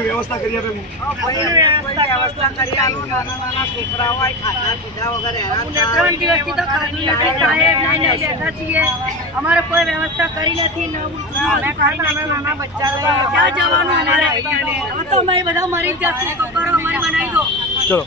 કોઈ વ્યવસ્થા કરી આપે વ્યવસ્થા કરી આલો નાના નાના છોકરા હોય ખાધા પીધા વગર ત્રણ દિવસથી તો ખાધું નથી સાહેબ નહીં નહીં બેઠા છીએ. અમારે કોઈ વ્યવસ્થા કરી નથી ન અમે નાના નાના બચ્ચા લઈ ક્યાં જવાનું અમારે? તો અમે બધા મરી જશે તો કરો? અમારી બનાવી દો. ચલો.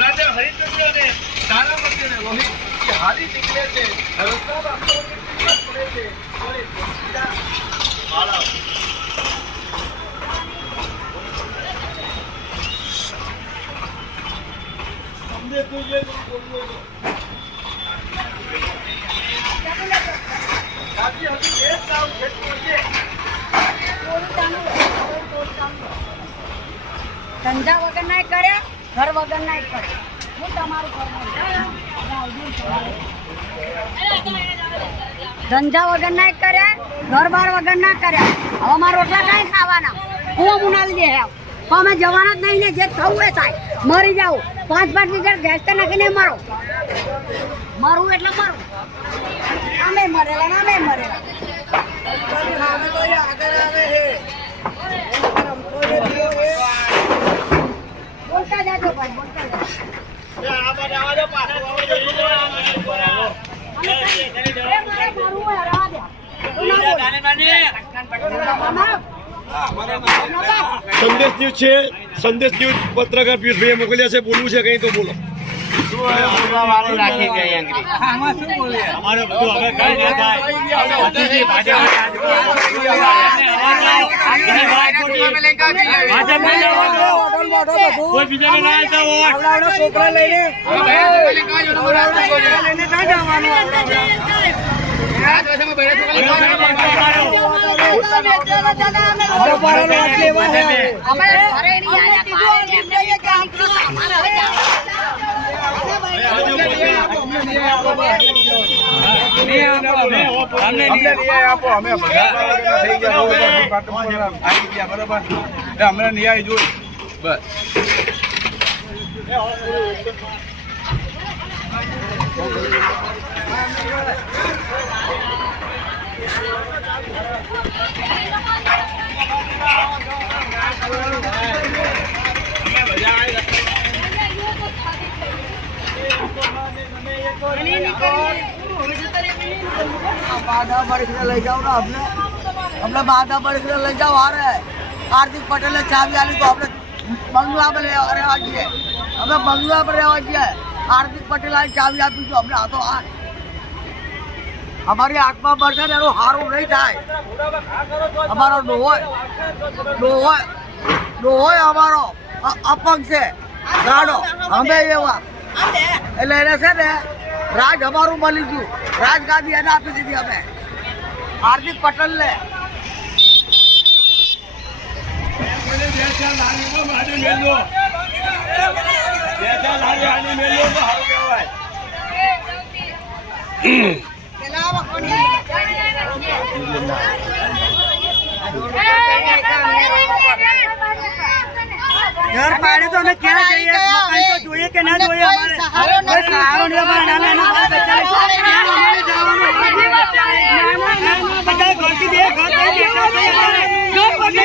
રાજા હરિચંદ્ર ને તારાપતિ ને રોહિત એ હારી નીકળે છે રસ્તામાં આપણને કેટલા પડે છે વળી પહોંચીના બાળક. અમને તો એ જ બોલવું હતું. દાદી હજી એક કામ ખેતમાં છે. ધંધા વગર ના કર્યા, ઘર વગર ના કર્યા. હું તમારું ધંધા વગર ના કર્યા, ઘર બાર વગર ના કર્યા. હવે મારા રોટલા કાંઈ ખાવાના. હું મુનાલ દે તો અમે જવાના જ નહીં ને, જે થવું એ થાય. મરી જાવ પાંચ પાંચ લીટર ગેસ નાખીને મરો. મરવું એટલે મરવું અમે મરેલા અમે મરેલા બોલતા જાજો ભાઈ બોલતા જાજો આ બાજુ આવા દો, પાછું આવા દો, બીજો આવા દો. એ મારે મારવું હોય, રહેવા દે. તું ના બોલ. સંદેશ ન્યૂઝ છે. સંદેશ ન્યૂઝ પત્રકાર પિયુષભાઈએ મોકલ્યા છે. બોલવું છે કંઈ તો બોલો. અમે ઘરે નહીં આયા, બહાર એમ કહીએ કે આમ કરો, અમારે અમને ન્યાય આપો અમે Thank થઈ ગયા રોડ પર પાટણ પર આવી ગયા બરાબર એટલે અમને ન્યાય જોઈ બસ બાધા પડખરે લઈ જાઓ ને અમને અમને બાધા લઈ જાઓ હારે હાર્દિક પટેલે ચાવી આવી તો આપણે બંગલા પર રહેવા જઈએ અમે બંગલા પર રહેવા જઈએ હાર્દિક પટેલ ચાવી આપી છું અમને હાથો તો આ અમારી આંખમાં મરશે ને એનું સારું નહીં થાય અમારો. ડોહોય ડોહોય ડોહોય અમારો અપંગ છે. ગાડો. અમે એવા. એટલે એને છે ને રાજ અમારું મળી ગયું રાજગાદી એને આપી દીધી અમે હાર્દિક પટેલ ને ઘર પાડે તો અમે ક્યાં જઈએ મકાન તો જોઈએ કે ના જોઈએ અમારે કોઈ સહારો નહીં અમારે નાના નાના બચ્ચાને બધા ઘરથી બે ઘર થઈ બેઠા છે અમારે. મને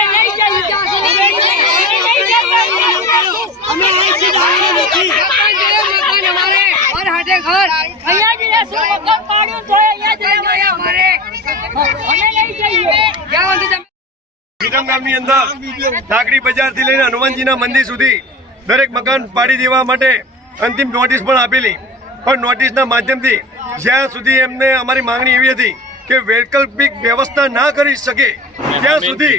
અહીંયા જ રહેશું. મકાન પાડ્યું તો અહીંયા જ રહેવાનું. અમે નહીં જઈએ. વિરમ ગામની અંદર ઢાકડી બજારથી લઈને હનુમાનજીના મંદિર સુધી દરેક મકાન પાડી દેવા માટે અંતિમ નોટિસ પણ આપેલી પણ નોટિસના માધ્યમથી જ્યાં સુધી એમને અમારી માંગણી એવી હતી કે વૈકલ્પિક વ્યવસ્થા ના કરી શકે ત્યાં સુધી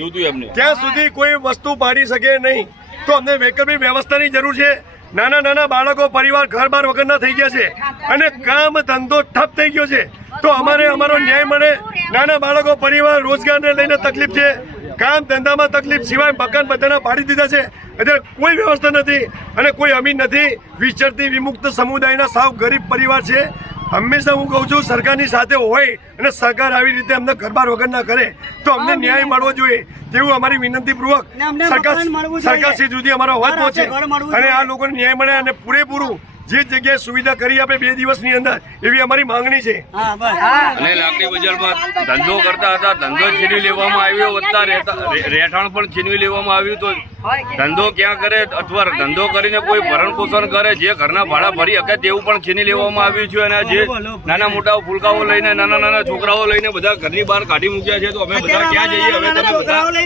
ત્યાં સુધી કોઈ વસ્તુ પાડી શકે નહીં તો અમને વૈકલ્પિક વ્યવસ્થાની જરૂર છે. નાના નાના બાળકો પરિવાર ઘર બાર વગરના થઈ ગયા છે. અને કામ ધંધો ઠપ થઈ ગયો છે. તો અમારે અમારો ન્યાય મળે. નાના બાળકો પરિવાર રોજગારને લઈને તકલીફ છે. કામ ધંધામાં તકલીફ સિવાય મકાન બધાના પાડી દીધા છે. અત્યારે કોઈ વ્યવસ્થા નથી અને કોઈ અમીર નથી. વિચરતી વિમુક્ત સમુદાયના સાવ ગરીબ પરિવાર છે. હંમેશા હું કહું છું સરકારની સાથે હોય અને સરકાર આવી રીતે અમને ઘરબાર વગર ના કરે તો અમને ન્યાય મળવો જોઈએ તેવું અમારી વિનંતી પૂર્વક સરકાર. સરકાર સુધી અમારો અવાજ પહોંચે અને આ લોકોને ન્યાય મળે અને પૂરેપૂરું જે જગ્યાએ સુવિધા કરી આપે બે દિવસની અંદર એવી અમારી માંગણી છે. અને લાકડી બજારમાં ધંધો કરતા હતા ધંધો છીનવી લેવામાં આવ્યો વધતા રહેઠાણ પણ છીનવી લેવામાં આવ્યું તો ધંધો ક્યાં કરે અથવા ધંધો કરીને કોઈ ભરણ પોષણ કરે જે ઘરના ભાડા ભરી શકે તેવું પણ છીની લેવામાં આવ્યું છે અને જે નાના મોટા ફૂલકાઓ લઈને નાના નાના છોકરાઓ લઈને બધા ઘરની બહાર કાઢી મૂક્યા છે તો અમે બધા ક્યાં જઈએ? હવે તમે બધા અમે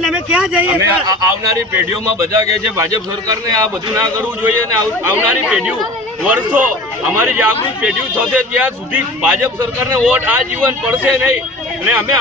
અમે આવનારી પેઢીઓમાં બધા કહે છે ભાજપ સરકારને આ બધું ના કરવું જોઈએ અને આવનારી પેઢીઓ વર્ષો અમારી જાગૃત પેઢીઓ થશે ત્યાં સુધી ભાજપ સરકારને વોટ આ જીવન પડશે નહીં. અને અમે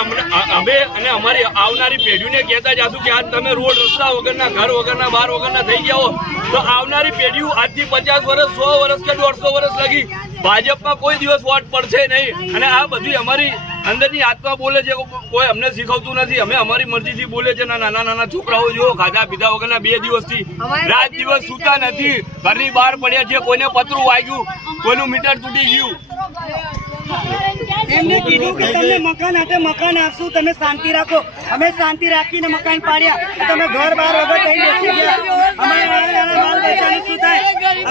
અમે અને અમારી આવનારી પેઢીઓને કહેતા જાશું કે આજ તમે રોડ રસ્તા વગરના, ઘર વગરના, બાર વગરના થઈ ગયા હો. તો આવનારી પેઢીઓ આજથી પચાસ વર્ષ, સો વર્ષ કે દોઢસો વર્ષ લગી ભાજપમાં કોઈ દિવસ વોટ પડશે નહીં. અને આ બધી અમારી અંદરની આત્મા બોલે છે કોઈ અમને શીખવતું નથી. અમે અમારી મરજીથી બોલે છે નાના નાના છોકરાઓ જો ખાધા પીધા વગરના બે દિવસથી. રાત દિવસ સૂતા નથી. ઘરની બહાર પડ્યા છે કોઈને પતરું વાગ્યું કોઈનું મીટર તૂટી ગયું. એમને કીધું કે તમને મકાન આપે મકાન આપશું તમે શાંતિ રાખો. અમે શાંતિ રાખીને મકાન પાડ્યા. તમે ઘર બહાર વગર થઈ બેસી ગયા? અમારા નાના નાના બાળ બચ્ચાનું શું થાય?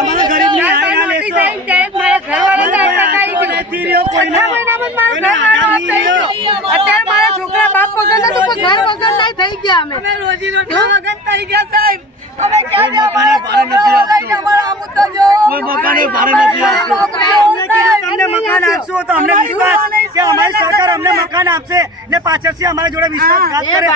અમારા ગરીબને હાય ના લેશો અમારા કોઈ આશરો નથી રહ્યો કોઈનો. કોઈનો આધાર નહીં રહ્યો. અત્યારે મારા છોકરા બાપ વગર ના તો કોઈ ઘર થઈ ગયા અમે. અમે રોજી રોટી વગર થઈ ગયા સાહેબ. અમે ક્યાં અમારા. અમારા આમ તો જો. કોઈ મકાને ભાડે નથી આપતો. મકાન આપશું તો અમને વિશ્વાસ કે અમારી સરકાર અમને મકાન આપશે ને પાછળથી અમારા જોડે વિશ્વાસઘાત કરે.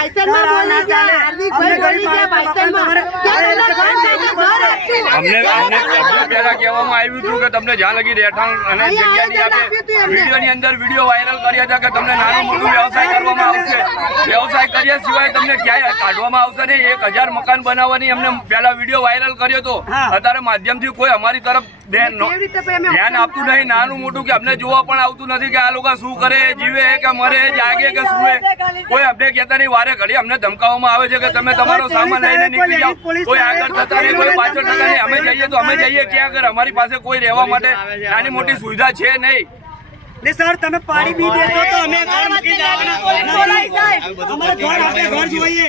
કહેવામાં આવ્યું હતું કે તમને જ્યાં લગી રહેઠાણ અને અહીંયા જગ્યા નહીં આયોજન આપ્યું હતું આપે. વિડીયોની અંદર વીડિયો વાયરલ કર્યા હતા કે તમને નાનું મોટું વ્યવસાય કરવામાં આવશે. વ્યવસાય કર્યા સિવાય તમને ક્યાંય કાઢવામાં આવશે નહીં. એક હજાર મકાન બનાવવાની અમને પેલા વીડિયો વાયરલ કર્યો હતો. અત્યારે માધ્યમથી કોઈ અમારી તરફ ધ્યાન આપતું નહીં. નાનું મોટું કે અમને જોવા પણ આવતું નથી કે આ લોકો શું કરે જીવે કે મરે જાગે કે સુવે કોઈ અમને કહેતા નહીં વારે ઘડી અમને ધમકાવવામાં આવે છે કે તમે તમારો સામાન લઈને નીકળી જાઓ. કોઈ આગળ થતા નહીં કોઈ પાછળ થતા નહીં. અમે જઈએ તો અમે જઈએ ક્યાં આગળ? અમારી પાસે કોઈ રહેવા માટે નાની મોટી સુવિધા છે નહીં. ને સર તમે પાડી બી દેશો તો અમે ઘર મૂકી જવાના. અમારે ઘર આપણે ઘર જોઈએ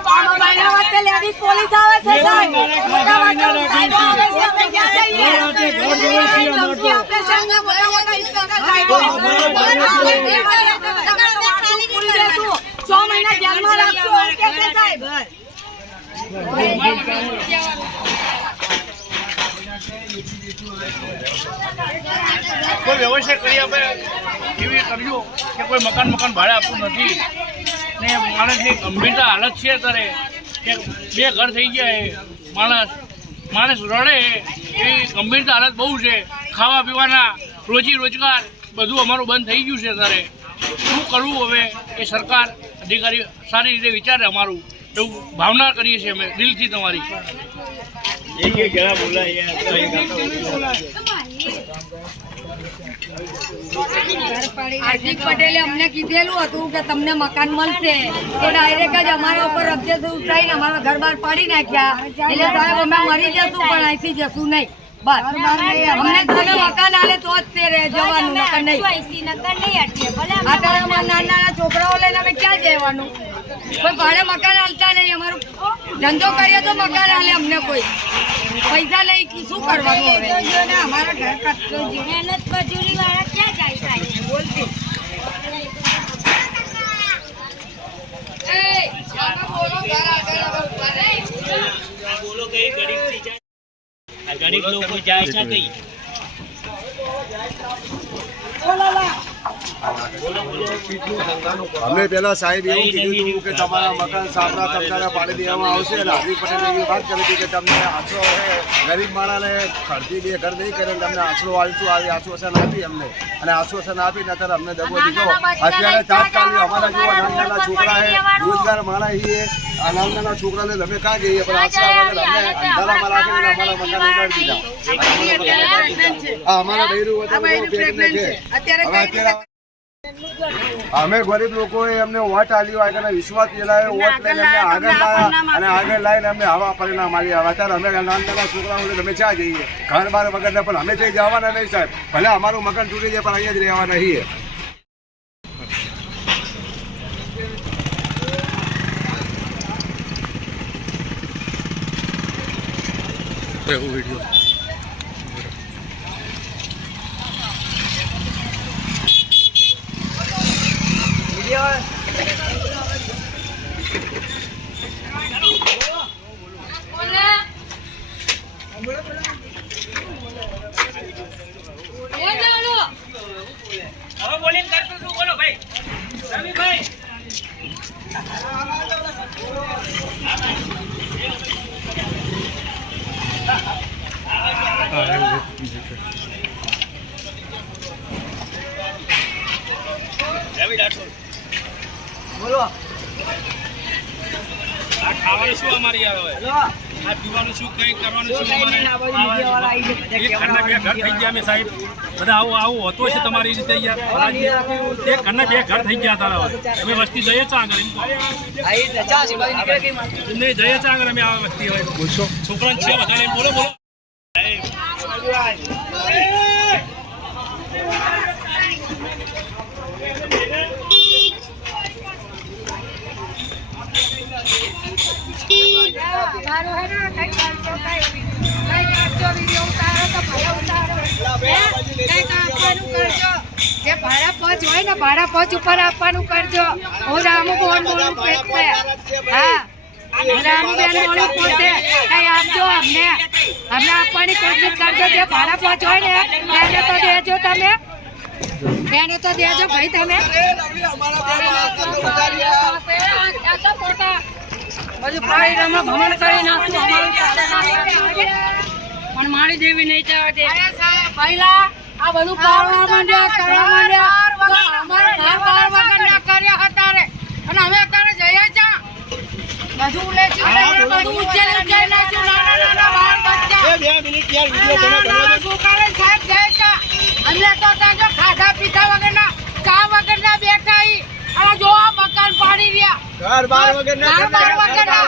લેડીઝ પોલીસ આવે છે સાહેબ મોટા મોટા સાહેબ આવે છે અમે ક્યાં જઈએ ધમકી આપે છે અમને મોટા મોટા ઇન્સ્પેક્ટર સાહેબો. છ મહિના ધ્યાનમાં રાખશું છે સાહેબ કોઈ વ્યવસાય કરી આપે એવી કરજો કે કોઈ મકાન મકાન ભાડે આપતું નથી. ને માણસની ગંભીરતા હાલત છે અત્યારે કે બે ઘર થઈ ગયા એ માણસ. માણસ રડે એવી ગંભીરતા હાલત બહુ છે. ખાવા પીવાના રોજી રોજગાર બધું અમારું બંધ થઈ ગયું છે અત્યારે. શું કરવું હવે એ સરકાર અધિકારી સારી રીતે વિચારે અમારું. એવું ભાવના કરીએ છીએ અમે દિલથી તમારી. હાર્દિક પટેલે અમને કીધેલું હતું કે તમને મકાન મળશે. તો ડાયરેક્ટ જ અમારા ઉપર અબ્જેક્શન ઉઠાવીને અમારા ઘર બહાર પાડી નાખ્યા. એટલે સાહેબ અમે મરી જશું પણ અહીંથી જશું નહીં. બસ. અમને તમે મકાન આલે તો જ તે જવાનું નકર નહીં. અત્યારે નાના નાના છોકરાઓ લઈને અમે ક્યાં જવાનું? કોઈ ભાડે મકાન હાલતા નહીં અમારું. ધંધો કરીએ તો મકાન હાલે અમને કોઈ. પૈસા લઈ શું કરવાનું હવે? અમારા ઘર કચ્છો મહેનત મજૂરી વાળા ક્યાં જાય સાહેબ? બોલતી ગરીબ લોકો જાય છે કઈ? અમે પેલા સાહેબ એવું કીધું હતું કે તમારા મકાન સાપડા તમતાને પાડી દેવામાં આવશે અને પટેલ એવી વાત કરી હતી કે તમને આશરો ગરીબ માણાને ખડતી બે ઘર નહીં કરે તમને આશરો આવીશું આવી આશ્વાસન આપી અમને. અને આશ્વાસન આપીને અત્યારે અમને દગો દીધો. અત્યારે તાત્કાલિક અમારા જેવા નાના નાના છોકરા છે રોજગાર માણા એ આ નાના નાના છોકરાને તમે કાં જઈએ પણ આશરા વગર અમને અંધારામાં રાખીને અમારા મકાન ઉડાડી દીધા. અમારા બૈરું અત્યારે અમે ગરીબ લોકોએ અમને વોટ આલ્યો આગળ વિશ્વાસ દિલાયો વોટ લઈને અમને આગળ લાવ્યા અને આગળ લાવીને અમને આવા પરિણામ હવે અત્યારે અમે નાના છોકરાઓ તમે ક્યાં જઈએ? ઘર બાર વગર પણ અમે જઈ જવાના નહીં સાહેબ. ભલે અમારું મકાન તૂટી જાય પણ અહીંયા જ રહેવાના નહીં હવે બોલીને કરશું શું બોલો ભાઈ રવિભાઈ આ ખાવાનું આવે. આ પીવાનું શું કઈ કરવાનું શું એક ઘરના બે ઘર થઈ ગયા અમે સાહેબ. બધા આવું આવું હોતું છે તમારી રીતે યાર એક ઘરના બે ઘર થઈ ગયા તારા અમે વસ્તી જઈએ ચા આગળ નહીં જઈએ ચા આગળ અમે આ વસ્તી હોય છોકરાને છે વધારે બોલો બોલો મારો હે ને કઈ કરજો કઈ કઈ કરજો વિડિયો ઉતારો તો ભાડા ઉતારો હે? કઈ આપવાનું કરજો જે ભાડા પહોંચ હોય ને ભાડા પહોંચ ઉપર આપવાનું કરજો. હું રામુ બોન બોલું પેટ હા. હું રામુ બેન બોલું પોતે કઈ આપજો અમને. અમને આપવાની કોશિશ કરજો. જે ભાડા પહોંચ હોય ને એને તો દેજો તમે. એને તો દેજો ભાઈ તમે. બધું પાડી રમા ભમણ કરી પણ મારી દેવી નહીં ચાવે પહેલા આ બધું પાડવા માંડ્યા કરવા માંડ્યા. અમારે વગરના કર્યા હતા રે. અને અમે અત્યારે જઈએ ચા બધું નાના નાના બાળ બચ્ચા નાના સાહેબ અમને તો ત્યાં જો ખાધા પીધા વગરના ચા વગરના બેઠા ઈ. અને જો આ મકાન પાડી રહ્યા. ઘર બાર વગર ઘર બાર વગરના.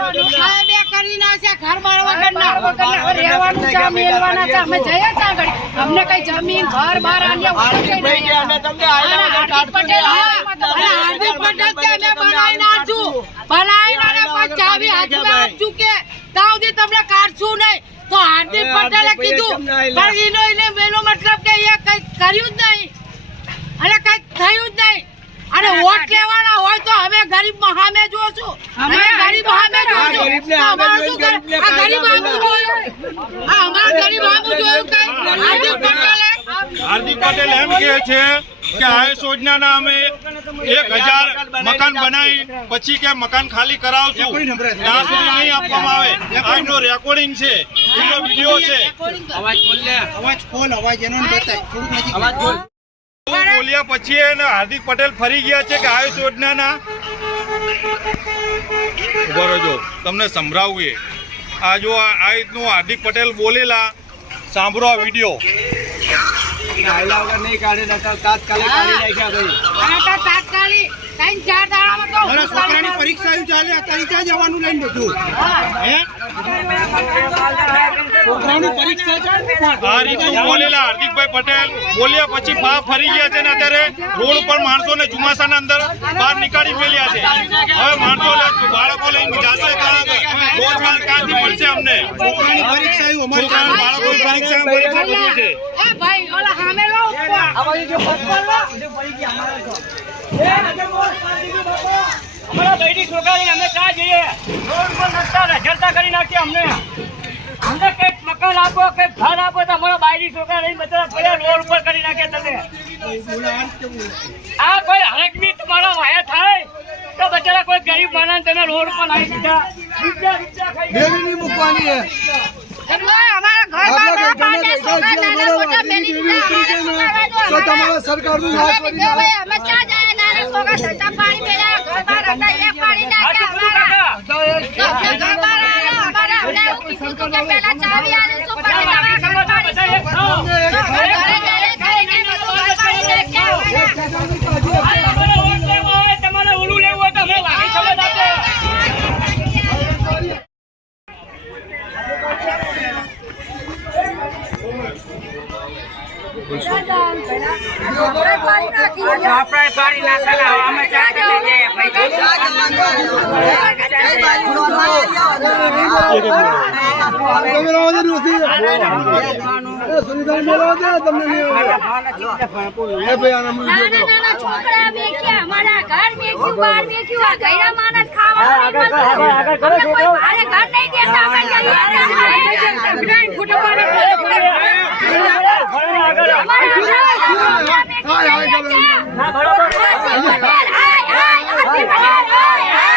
ઘર બાર વગરના હવે રહેવાનું છે મેલવાના છે અમે જઈએ છે આગળ અમને કઈ જમીન ઘર બાર આલ્યા વગર કઈ નહીં. આપ્યા. અને હાર્દિક પટેલ હાર્દિક પટેલ કે અમે ચાવી હાથમાં આપશું કે ત્યાં સુધી તમને કાઢશું નહીં. તો હાર્દિક પટેલે કીધું પણ એનો એને એનો મતલબ કે એ કઈ કર્યું જ નહીં. અને કઈ થયું જ નહીં. અને વોટ લેવાના હોય તો હવે ગરીબ સામે જોશું અમે ગરીબ સામે જોશું અમારું શું આ ગરીબ આમું જોયું? આ અમારા ગરીબ આમું જોયું કઈ? હાર્દિક પટેલે? હાર્દિક પટેલ એમ કહે છે કે આયુષ યોજનાના અમે એક હજાર મકાન બનાવી પછી કે મકાન ખાલી કરાવશું. ત્યાં સુધી નહીં આપવામાં આવે. આ એમનો રેકોર્ડિંગ છે. એનો વીડિયો છે એવું બોલ્યા? પછી હાર્દિક પટેલ ફરી ગયા છે કે આયુષ યોજનાના? ઊભો રહેજો. તમને સંભળાવું એ. આ જો આ રીતનું હાર્દિક પટેલ બોલેલા. સાંભળો આ વીડિયો. આયલા વગર નહીં કાઢી નકર તાત્કાલિક કાઢી નાખ્યા ભાઈ આ તાત્કાલિક ત્રણ ચાર દાડામાં તો છોકરાની પરીક્ષા ચાલે અત્યારે ક્યાં જવાનું લઈને બધું? હે. છોકરાની પરીક્ષા ચાલે આ રીતનું બોલેલા હાર્દિકભાઈ પટેલ. બોલ્યા પછી બહાર ફરી ગયા છે ને અત્યારે રોડ ઉપર માણસોને ચોમાસાના અંદર બહાર નીકાળી મેલ્યા છે. હવે માણસો બાળકો લઈને જાશે કારણ કે રોજગાર ક્યાંથી મળશે અમને? છોકરાની પરીક્ષા બાળકોની પરીક્ષા પરીક્ષા છે. લો ઉપર. અમારા છોકરાની અમે ક્યાં જઈએ. રોડ પર રસ્તા રઝળતા કરી નાખીએ અમને. અમને કંઈક મકાન આપો કંઈક ઘર આપો તો અમારા બાયરી છોકરા લઈને બધા પડ્યા રોડ ઉપર કરી નાખે તમે આ કોઈ હરકમી તમારા વાયા થાય? તો બચારા કોઈ ગરીબ માણસ તમે રોડ ઉપર લાવી દીધા. રૂપિયા રૂપિયા ખાઈ નહીં મૂકવાની બાર ના. પાડે, છોકરા નાના મોટા મેલી દીધા. અમારે શું કરવા દો? તો તમારા સરકારનું નાશ અમે કરી કીધું ભાઈ, અમે ક્યાં જાય? નાના છોકરા ધંધા પાણી પેલા ઘર બાર હતા, એ પાડી નાખ્યા અમારા. તો અમને ઘર બાર આયા, અમારે અમને એવું કીધું હતું કે પેલા ચાવી આલીશું, પછી તમારા ઘર પાડીશું. તો ઘરે જઈને ખાઈને બધું ઘર પાડી નાખ્યા અમારા. તમારે વોટ લેવો હોય તમારે ઓલું લેવું હોય તો અમે વાઘી સમજ આપો આપણે પાડી નાખેલા અમે નાના નાના છોકરા બેઠ્યા, અમારા ઘર બેઠ્યું, બહાર બેઠ્યું, આ ગયડા માણસ ખાવાનું નહીં મળતું. અમને કોઈ ભાડે ઘર નહીં દેતા, અમે જઈએ ફૂટો પાડે. અમારા છોકરા બેઠ્યા, બેઠ્યા. હાથી પટેલ, હાય, હાય, હાથી પટેલ, હાય, હાય.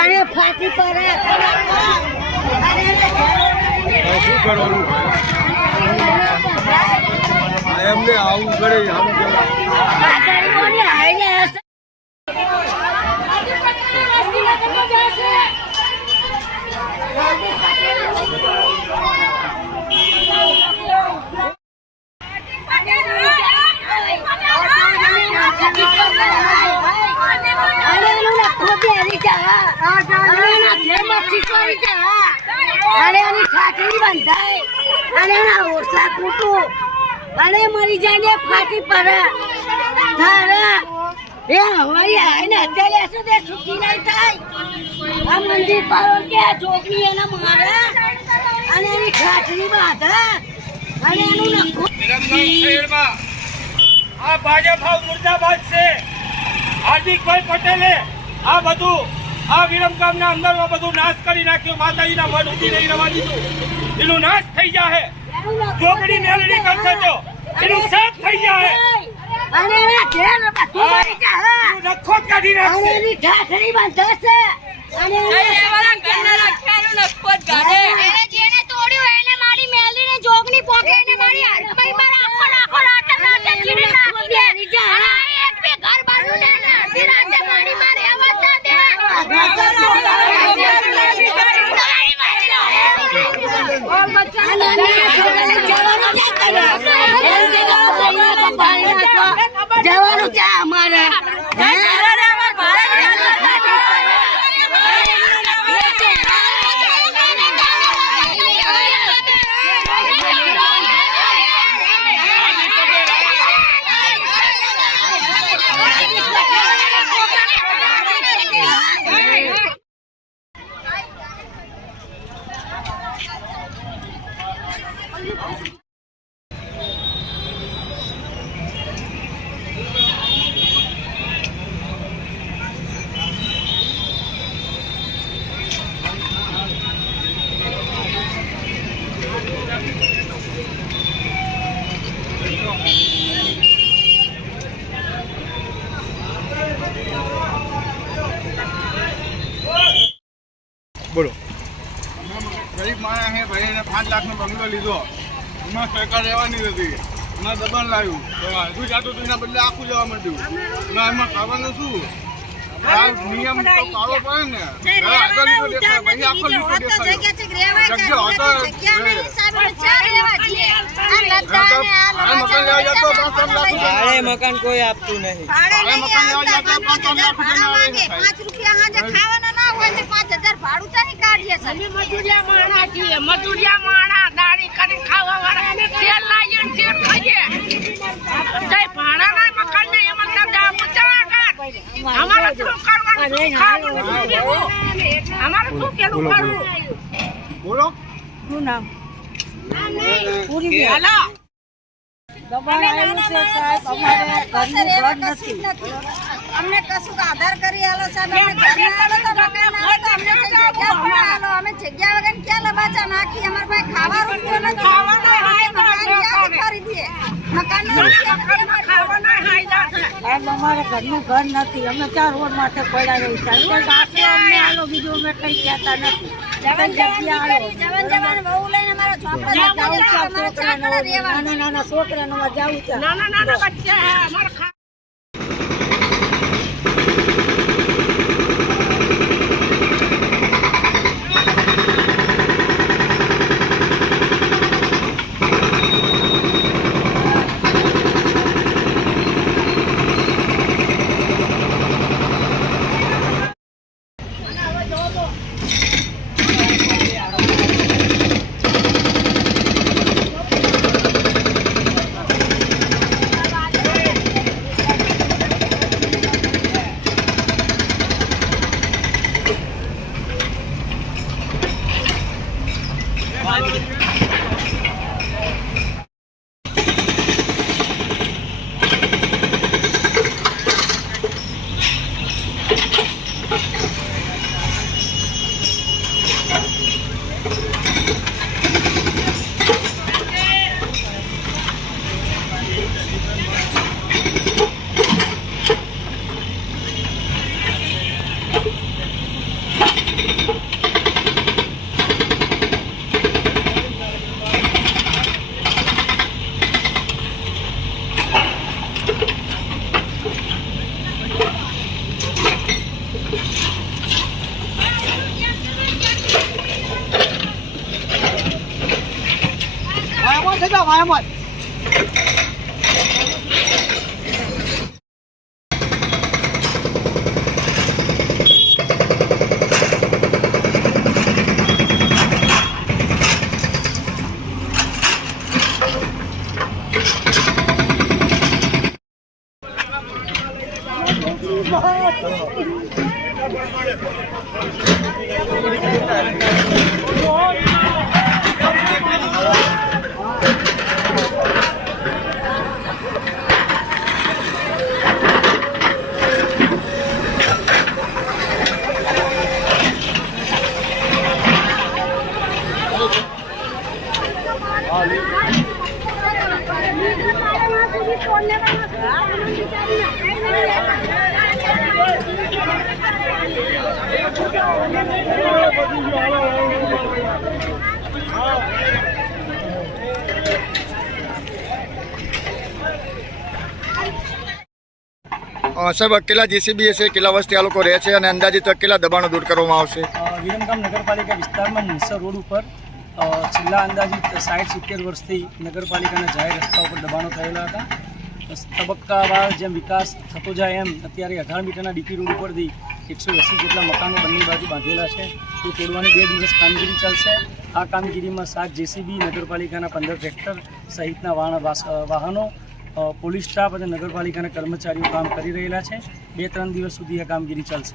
અરે ફાટી પડે શું કરવાનું. એમને આવું કરે આવું કરે ગરીબોને હાઈને હશે અને એનું ઠાકરી બંધાય. અને એના ઓરસા કૂટું અને મરી જાય ને ફાટી પડે. તારા એ અમારી આઈને અત્યારે શું તે સુખી નહીં થાય. આ મંદિર પર કે છોકરી એને મારે. અને એની ખાટલી બાંધે. અને એનું નખો. આ ભાજપ મુર્દાબાદ છે. હાર્દિકભાઈ પટેલે આ બધું આ વિરમગામના અંદરમાં બધું નાશ કરી નાખ્યું માતાજીના મઢ ઊભી નહીં રવા દીધું એનું નાશ થઈ જાહે જોગડી મેલડી કરશે તો. એનું સાફ થઈ જાહે નખો કાઢી નાખશે. અને એને જેને તોડ્યું એને મારી મેલીને જોગની પોકેને મારી હાથમાં મારા આખો નાખો રાતે રાતે ચીરી નાખી દે અને આ એક બે ઘર બાજુ દે ને અડધી રાતે મારી મારે અવાજ ના દે અને એના છોકરાને જવાનું છે કરે. એમ કે ગામ ભાઈના તો પાણી નાખો. જવાનું છે અમારે હે? ગરીબ ગરીબ માણસ છે ભાઈ એને પાંચ લાખનો બંગલો લીધો. એમાં સરકાર રહેવાની હતી એમાં દબાણ લાવ્યું. હજુ જાતું હતું એના બદલે આખું જવા માંડ્યું. એમાં એમાં ખાવાનું શું? નિયમ તો પાડવો પડે ને. આગળ દેખાય. પછી આખો લીધો દેખાય. મકાન કોઈ આપતું નહીં. મકાન લેવા પાંચ લાખ સાહેબ. પાંચ રૂપિયા હાજર ખાવાના ના હોય તો પાંચ હજાર ભાડું ચાલી મજૂરિયા માણા છીએ. મજૂરિયા માણા દાડી કરી ખાવા વાળા. તેલ લાવીએ તેલ ખાઈએ. જય ભાડા ના મકાન ને એમાં તો જાવું ચા અમારે શું કરવાનું? ખાવાનું? શું પીવું? અમારે શું પેલું કરવું? બોલો. હાલો. અમને કશું આધાર કરી આલો સાહેબ અમને ઘર આલો તો મકાન આલો તો અમને કઈ જગ્યા પણ આલો અમે જગ્યા વગર ક્યાં લબાચા નાખી? અમાર પાસે ખાવા રૂપિયો નથી. ખાવાના હાય મકાન ક્યાંથી ખરીદીએ? મકાન ના ખાવાના હાયદા છે. સાહેબ અમારે ઘરનું ઘર નથી. અમે ચાર રોડ માથે પડ્યા રહી છે. બાકી અમને આલો બીજું અમે કઈ કહેતા નથી. જવાન જવાન કરી જવાન જવાન વહુ લઈને અમારા ઝોપડા જાવું છે નાના નાના છોકરાનો જવું છે. નાના નાના બચ્ચા અમારે સાહેબ, કેટલા જેસીબી હશે કેટલા વર્ષથી આ લોકો રહે છે અને અંદાજિત કેટલા દબાણો દૂર કરવામાં આવશે? વિરમગામ નગરપાલિકા વિસ્તારમાં મુનસર રોડ ઉપર છેલ્લા અંદાજિત સાઠ સિત્તેર વર્ષથી નગરપાલિકાના જાહેર રસ્તા ઉપર દબાણો થયેલા હતા. તબક્કાવાર જેમ વિકાસ થતો જાય એમ, અત્યારે અઢાર મીટરના ડીપી રોડ ઉપરથી એકસો એંસી જેટલા મકાનો બંને બાજુ બાંધેલા છે. એ તોડવાની બે દિવસ કામગીરી ચાલશે. આ કામગીરીમાં સાત જેસીબી નગરપાલિકાના પંદર ટ્રેક્ટર સહિતના વાહન પોલીસ સ્ટાફ અને નગરપાલિકાના કર્મચારીઓ કામ કરી રહેલા છે. બે, ત્રણ દિવસ સુધી આ કામગીરી ચાલશે.